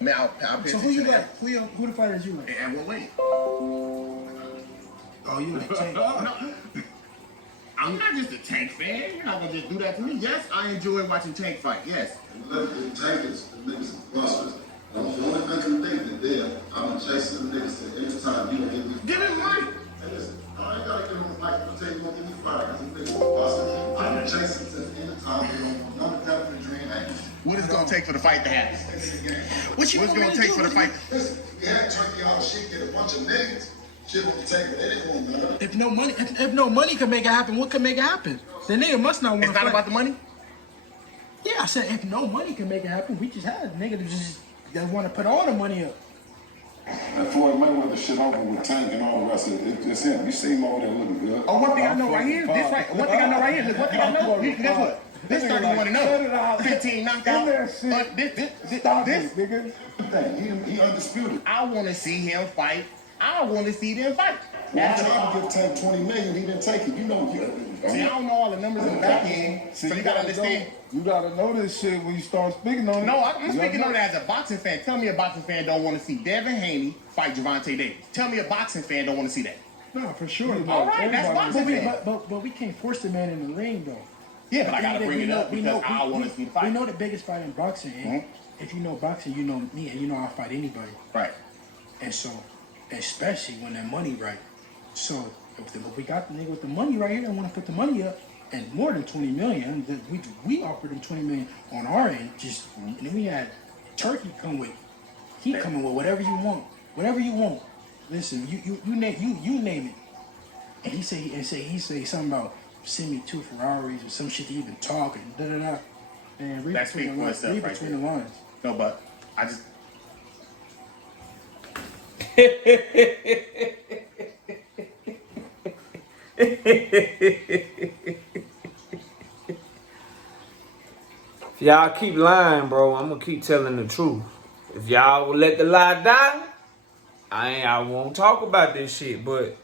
Man, I'll pay So who you got? Who the fighters you like? And what weight? Oh, you like Tank? No, I'm not just a Tank fan. You're not gonna just do that to me. Yes, I enjoy watching Tank fight. Yes. Look, Tank is the niggas busters. The only thing you think that I'm chasing them niggas anytime you don't give me. Give him money. Hey, listen, I ain't gotta give him a mic. I'll tell you what, give me fire. Because them niggas busters. I'm chasing to the end of time. They don't want none of that for the dream. What is it gonna take for the fight to happen? What's it gonna take for the fight? Listen, you had Turkey all shit, get a bunch of niggas. Shit on the table. They didn't want none. If no money can make it happen, what can make it happen? The nigga must not want to It's not about the money? Yeah, I said if no money can make it happen, we just had a nigga that want to put all the money up. And Floyd Mayweather shit over with Tank and all the rest of it. It's him. You see him over there looking good. Oh, one thing I know right here. One thing I know right here. Look, one thing I know. Guess what? This 31 and up. 15 knocked out. This, Nigga. He undisputed. I want to see him fight. I want to see them fight. When I tried to give Tank 20 million, he didn't take it. You know. See, I don't know all the numbers in the back end, so you gotta understand. You gotta know this shit when you start speaking on it. No, I'm speaking on it as a boxing fan. Tell me a boxing fan don't want to see Devin Haney fight Gervonta Davis. Tell me a boxing fan don't want to see that. No, for sure. All right, that's boxing. But we can't force the man in the ring, though. Yeah, but I gotta bring it up because I want to see the fight. We know the biggest fight in boxing. And if you know boxing, you know me, and you know I'll fight anybody. Right. And so, especially when that money right. So if we got the nigga with the money right here, and want to put the money up, and more than 20 million, we offered him 20 million on our end. And then we had Turkey coming with whatever you want. Listen, you name it. And he say something about send me 2 Ferraris or some shit to even talk and da da da. And read between the lines. No, but I just. If y'all keep lying, bro, I'm gonna keep telling the truth. If y'all will let the lie die, I won't talk about this shit. But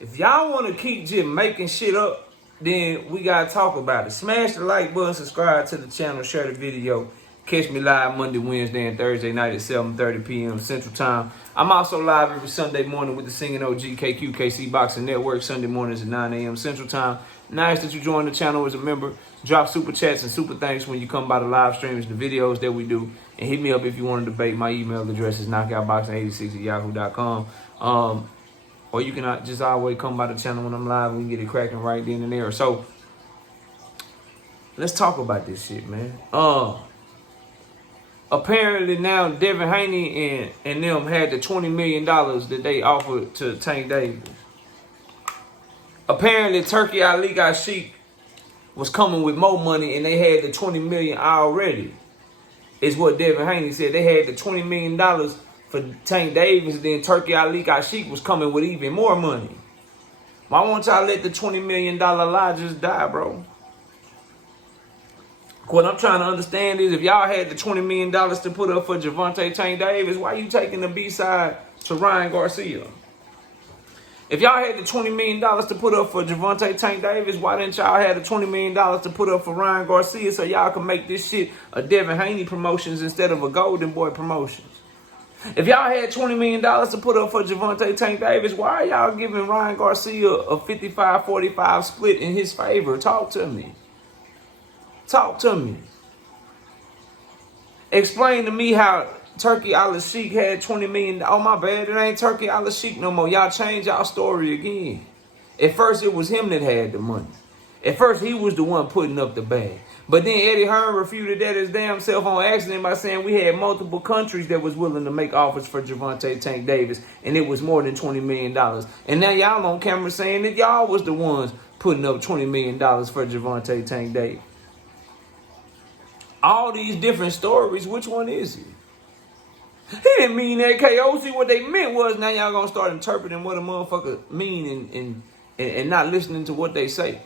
if y'all want to keep just making shit up, then we gotta talk about it. Smash the like button, subscribe to the channel, share the video. Catch me live Monday, Wednesday, and Thursday night at 7:30 p.m. Central Time. I'm also live every Sunday morning with the Singing OG KQKC Boxing Network, Sunday mornings at 9 a.m. Central Time. Nice that you joined the channel as a member. Drop super chats and super thanks when you come by the live streams, the videos that we do. And hit me up if you want to debate. My email address is knockoutboxing86@yahoo.com. Or you can just always come by the channel when I'm live. We can get it cracking right then and there. So, let's talk about this shit, man. Apparently now Devin Haney and them had the $20 million that they offered to Tank Davis. Apparently Turkey Ali Sheik was coming with more money and they had the $20 million already. Is what Devin Haney said. They had the $20 million for Tank Davis, then Turkey Ali Sheik was coming with even more money. Why won't y'all let the $20 million lie just die, bro? What I'm trying to understand is if y'all had the $20 million to put up for Gervonta Tank Davis, why you taking the B-side to Ryan Garcia? If y'all had the $20 million to put up for Gervonta Tank Davis, why didn't y'all have the $20 million to put up for Ryan Garcia so y'all can make this shit a Devin Haney Promotions instead of a Golden Boy Promotions? If y'all had $20 million to put up for Gervonta Tank Davis, why are y'all giving Ryan Garcia a 55-45 split in his favor? Talk to me. Talk to me. Explain to me how Turkey Ali Sheik had $20 million. Oh, my bad. It ain't Turkey Ali Sheik no more. Y'all change y'all story again. At first, it was him that had the money. At first, he was the one putting up the bag. But then Eddie Hearn refuted that his damn self on accident by saying we had multiple countries that was willing to make offers for Gervonta Tank Davis, and it was more than $20 million. And now y'all on camera saying that y'all was the ones putting up $20 million for Gervonta Tank Davis. All these different stories, which one is it? He didn't mean that, KO. See, what they meant was now y'all gonna start interpreting what a motherfucker mean and not listening to what they say.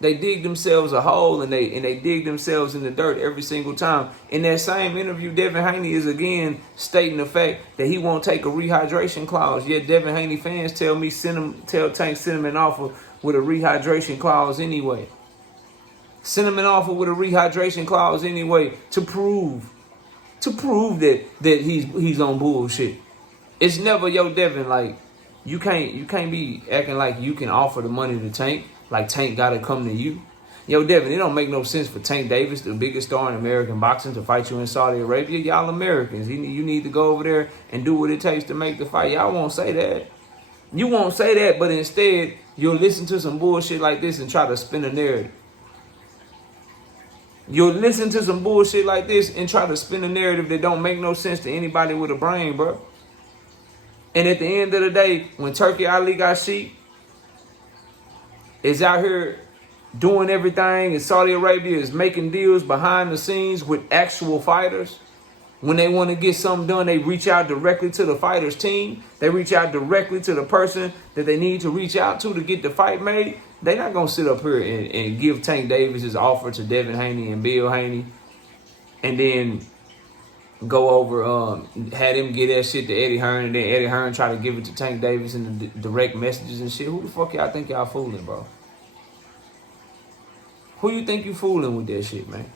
They dig themselves a hole and they dig themselves in the dirt every single time. In that same interview, Devin Haney is again stating the fact that he won't take a rehydration clause. Yet Devin Haney fans tell Tank send him an offer with a rehydration clause anyway. Send him an offer with a rehydration clause anyway to prove to prove that he's on bullshit. It's never, yo, Devin, like, you can't be acting like you can offer the money to Tank, like Tank gotta come to you. Yo, Devin, it don't make no sense for Tank Davis, the biggest star in American boxing, to fight you in Saudi Arabia. Y'all Americans. You need to go over there and do what it takes to make the fight. Y'all won't say that. You won't say that, but instead, you'll listen to some bullshit like this and try to spin a narrative. You'll listen to some bullshit like this and try to spin a narrative that don't make no sense to anybody with a brain, bro. And at the end of the day, when Turkey Ali got sheep, is out here doing everything, and Saudi Arabia is making deals behind the scenes with actual fighters. When they want to get something done, they reach out directly to the fighter's team. They reach out directly to the person that they need to reach out to get the fight made. They're not going to sit up here and give Tank Davis his offer to Devin Haney and Bill Haney and then go over, had him get that shit to Eddie Hearn, and then Eddie Hearn try to give it to Tank Davis in the direct messages and shit. Who the fuck y'all think y'all fooling, bro? Who you think you fooling with that shit, man?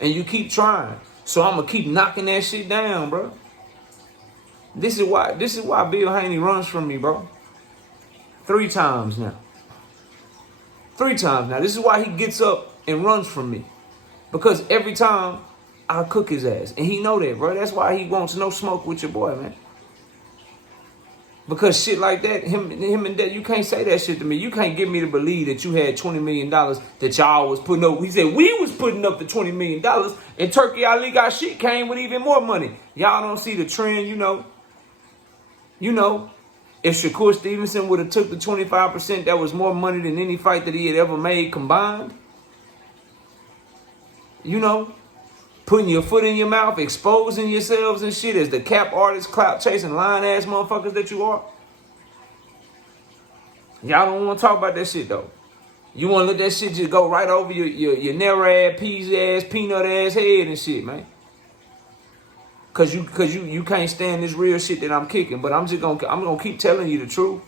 And you keep trying. So I'm gonna keep knocking that shit down, bro. This is why Bill Haney runs from me, bro. 3 times now. 3 times now. This is why he gets up and runs from me. Because every time I cook his ass. And he know that, bro. That's why he wants no smoke with your boy, man. Because shit like that, him and that, you can't say that shit to me. You can't get me to believe that you had $20 million that y'all was putting up. He said we was putting up the $20 million, and Turkey Ali got shit came with even more money. Y'all don't see the trend, you know. If Shakur Stevenson would have took the 25%, that was more money than any fight that he had ever made combined. You know, putting your foot in your mouth, exposing yourselves and shit as the cap artist, clout chasing, lying ass motherfuckers that you are. Y'all don't want to talk about that shit though. You want to let that shit just go right over your narrow ass, peas ass, peanut ass head and shit, man. Cause you can't stand this real shit that I'm kicking. But I'm gonna keep telling you the truth.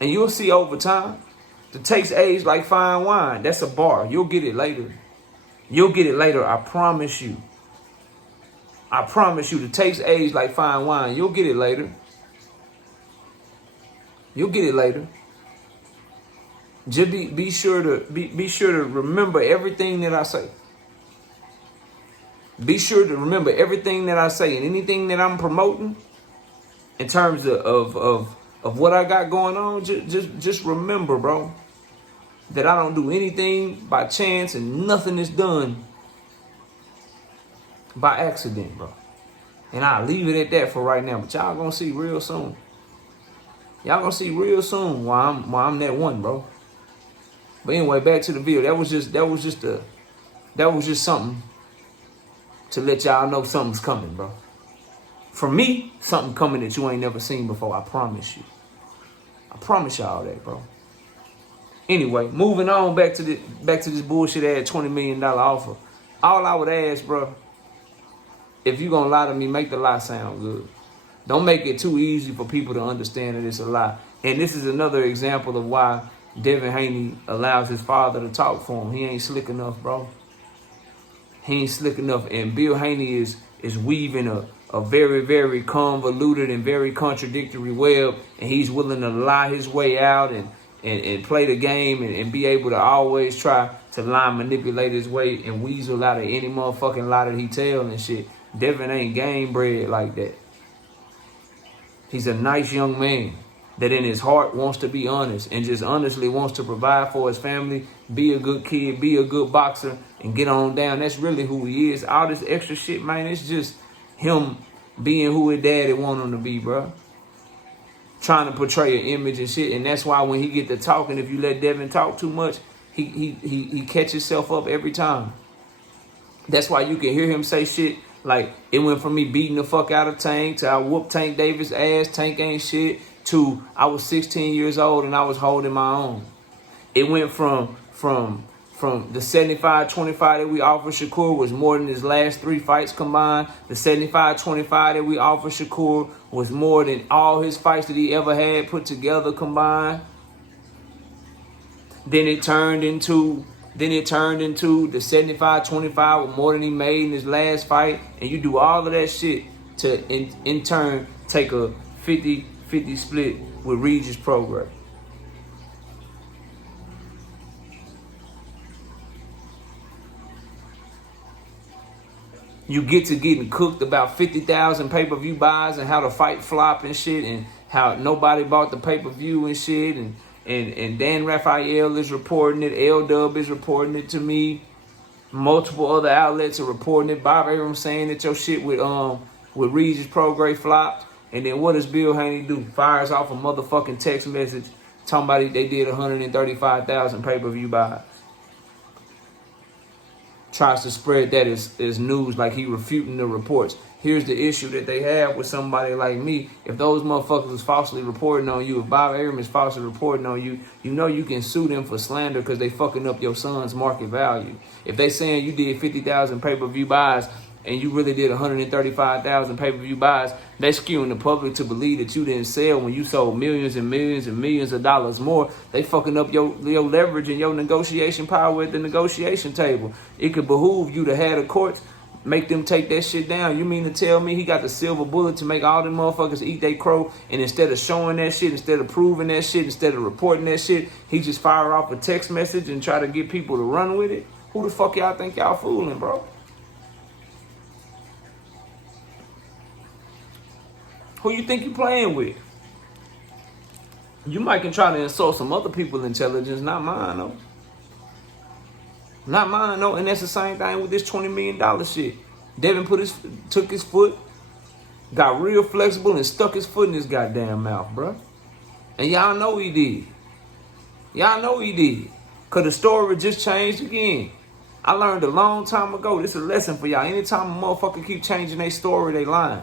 And you'll see over time. The taste age like fine wine. That's a bar. You'll get it later. You'll get it later, I promise you. I promise you, the taste age like fine wine. You'll get it later. You'll get it later. Just be sure to remember everything that I say. Be sure to remember everything that I say and anything that I'm promoting in terms of what I got going on. Just remember, bro, that I don't do anything by chance and nothing is done by accident, bro. And I'll leave it at that for right now. But y'all gonna see real soon. Y'all gonna see real soon why I'm that one, bro. But anyway, back to the video. That was just something to let y'all know something's coming, bro. For me, something coming that you ain't never seen before. I promise you. I promise y'all that, bro. Anyway, moving on back to this bullshit ass $20 million offer. All I would ask, bro, if you gonna lie to me, make the lie sound good. Don't make it too easy for people to understand that it's a lie. And this is another example of why Devin Haney allows his father to talk for him. He ain't slick enough, bro. He ain't slick enough. And Bill Haney is weaving a very, very convoluted and very contradictory web. And he's willing to lie his way out and play the game and be able to always try to lie, manipulate his way and weasel out of any motherfucking lie that he tell and shit. Devin ain't game bred like that. He's a nice young man that in his heart wants to be honest and just honestly wants to provide for his family, be a good kid, be a good boxer, and get on down. That's really who he is. All this extra shit, man, it's just him being who his daddy want him to be, bro. Trying to portray an image and shit. And that's why when he get to talking, if you let Devin talk too much, he catches himself up every time. That's why you can hear him say shit like, it went from me beating the fuck out of Tank to I whooped Tank Davis' ass, Tank ain't shit, to I was 16 years old and I was holding my own. It went from the 75-25 that we offered Shakur was more than his last 3 fights combined. The 75-25 that we offered Shakur was more than all his fights that he ever had put together combined. Then it turned into Then it turned into the 75-25 with more than he made in his last fight. And you do all of that shit to, in turn, take a 50-50 split with Regis Prograis. You get to getting cooked about 50,000 pay-per-view buys and how the fight flop and shit and how nobody bought the pay-per-view and shit and Dan Raphael is reporting it, L-Dub is reporting it to me, multiple other outlets are reporting it, Bob Arum saying that your shit with Regis Prograis flopped, and then what does Bill Haney do? Fires off a motherfucking text message talking about they did 135,000 pay-per-view buys. Tries to spread that as news like he refuting the reports. Here's the issue that they have with somebody like me. If those motherfuckers is falsely reporting on you, if Bob Arum is falsely reporting on you, you know you can sue them for slander because they fucking up your son's market value. If they saying you did 50,000 pay-per-view buys and you really did 135,000 pay-per-view buys, they skewing the public to believe that you didn't sell when you sold millions and millions and millions of dollars more. They fucking up your leverage and your negotiation power at the negotiation table. It could behoove you to have the courts make them take that shit down. You mean to tell me he got the silver bullet to make all them motherfuckers eat they crow, and instead of showing that shit, instead of proving that shit, instead of reporting that shit, he just fire off a text message and try to get people to run with it? Who the fuck y'all think y'all fooling, bro? Who you think you playing with? You might can try to insult some other people's intelligence, not mine, though. Not mine, though. And that's the same thing with this $20 million shit. Devin took his foot, got real flexible, and stuck his foot in his goddamn mouth, bro. And y'all know he did. Y'all know he did. Because the story just changed again. I learned a long time ago. This is a lesson for y'all. Anytime a motherfucker keep changing their story, they lying.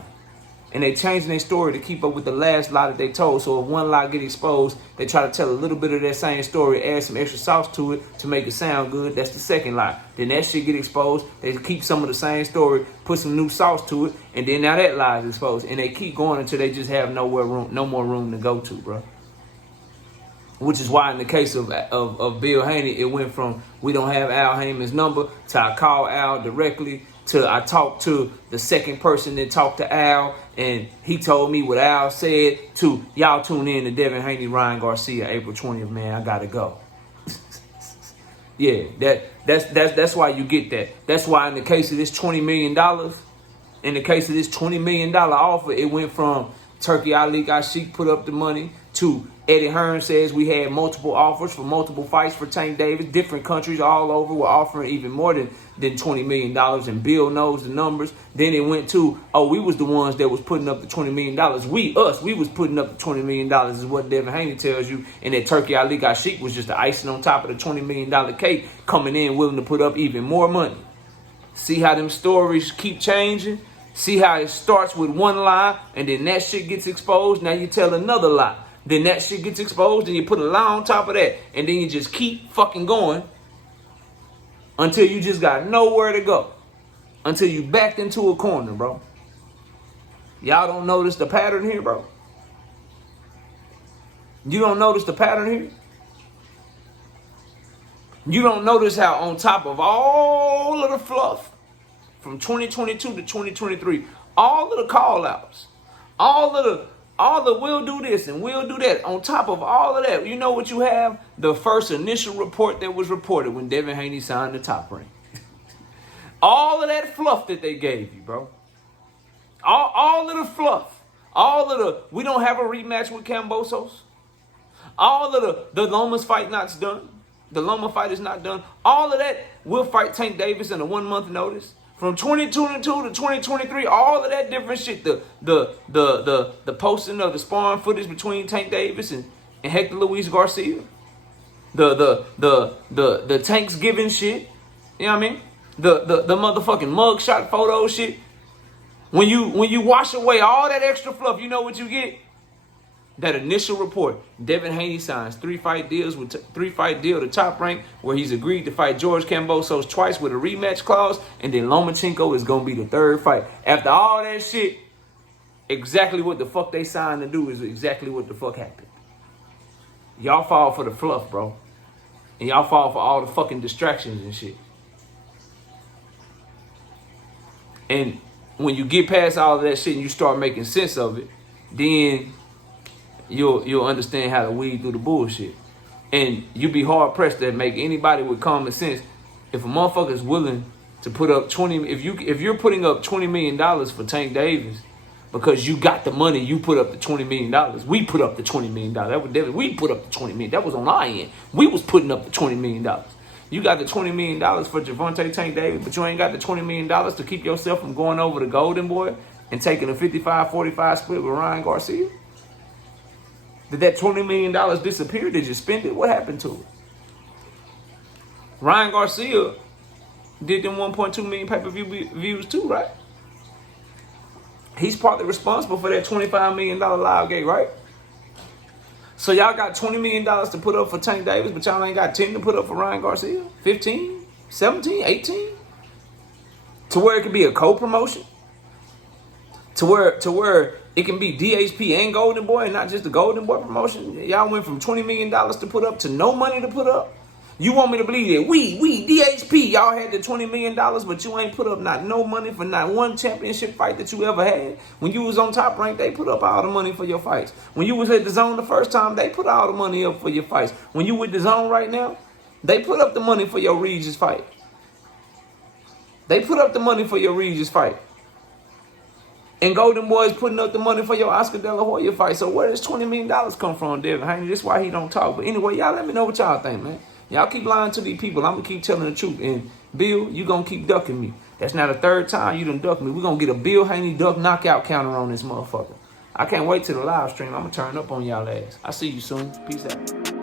And they changing their story to keep up with the last lie that they told. So if one lie get exposed, they try to tell a little bit of that same story, add some extra sauce to it to make it sound good. That's the second lie. Then that shit get exposed. They keep some of the same story, put some new sauce to it, and then now that lie is exposed. And they keep going until they just have no more room to go to, bro. Which is why in the case of Bill Haney, it went from we don't have Al Heyman's number to I call Al directly to I talked to the second person that talked to Al and he told me what Al said to y'all tune in to Devin Haney, Ryan Garcia, April 20th, man. I gotta go. Yeah, that's why you get that. That's why in the case of this $20 million, offer, it went from Turkey Ali Sheik put up the money to Eddie Hearn says we had multiple offers for multiple fights for Tank Davis. Different countries all over were offering even more than $20 million, and Bill knows the numbers. Then it went to, we was the ones that was putting up the $20 million. We was putting up the $20 million is what Devin Haney tells you. And that Turkey Ali Sheik was just the icing on top of the $20 million cake, coming in willing to put up even more money. See how them stories keep changing? See how it starts with one lie, and then that shit gets exposed. Now you tell another lie. Then that shit gets exposed, and you put a lie on top of that. And then you just keep fucking going until you just got nowhere to go. Until you backed into a corner, bro. Y'all don't notice the pattern here, bro? You don't notice the pattern here? You don't notice how on top of all of the fluff from 2022 to 2023, all of the call-outs, all the we'll do this and we'll do that, on top of all of that, you know what you have? The first initial report that was reported when Devin Haney signed the top ring. All of that fluff that they gave you, bro. All of the fluff. All of the, we don't have a rematch with Kambosos. All of the Lomas fight not's done. The Loma fight is not done. All of that, we'll fight Tank Davis in a 1 month notice. From 2022 to 2023, all of that different shit. The posting of the sparring footage between Tank Davis and Hector Luis Garcia. The Thanksgiving shit. You know what I mean? The motherfucking mugshot photo shit. When you wash away all that extra fluff, you know what you get? That initial report. Devin Haney signs 3-fight deal to Top Rank, where he's agreed to fight George Kambosos twice with a rematch clause, and then Lomachenko is gonna be the third fight. After all that shit, exactly what the fuck they signed to do is exactly what the fuck happened. Y'all fall for the fluff, bro. And y'all fall for all the fucking distractions and shit. And when you get past all of that shit and you start making sense of it, then you'll understand how to weed through the bullshit. And you be hard pressed to make anybody with common sense. If a motherfucker is willing to put up if you're putting up $20 million for Tank Davis because you got the money, you put up the $20 million. We put up the $20 million. That was Devin. We put up the $20 million. That was on our end. We was putting up the $20 million. You got the $20 million for Gervonta Tank Davis, but you ain't got the $20 million to keep yourself from going over to Golden Boy and taking a 55-45 split with Ryan Garcia? Did that $20 million disappear? Did you spend it? What happened to it? Ryan Garcia did them 1.2 million pay-per-view views too, right? He's partly responsible for that $25 million live gate, right? So y'all got $20 million to put up for Tank Davis, but y'all ain't got 10 to put up for Ryan Garcia? 15? 17? 18? To where it could be a co-promotion? To where it can be DHP and Golden Boy and not just the Golden Boy promotion? Y'all went from $20 million to put up to no money to put up? You want me to believe that we, DHP, y'all had the $20 million, but you ain't put up not no money for not one championship fight that you ever had? When you was on Top Rank, they put up all the money for your fights. When you was at the Zone the first time, they put all the money up for your fights. When you with the Zone right now, they put up the money for your Regis fight. They put up the money for your Regis fight. And Golden Boy is putting up the money for your Oscar De La Hoya fight. So where does $20 million come from, Devin Haney? That's why he don't talk. But anyway, y'all let me know what y'all think, man. Y'all keep lying to these people. I'm going to keep telling the truth. And Bill, you going to keep ducking me. That's now the third time you done ducked me. We're going to get a Bill Haney duck knockout counter on this motherfucker. I can't wait till the live stream. I'm going to turn up on y'all ass. I see you soon. Peace out.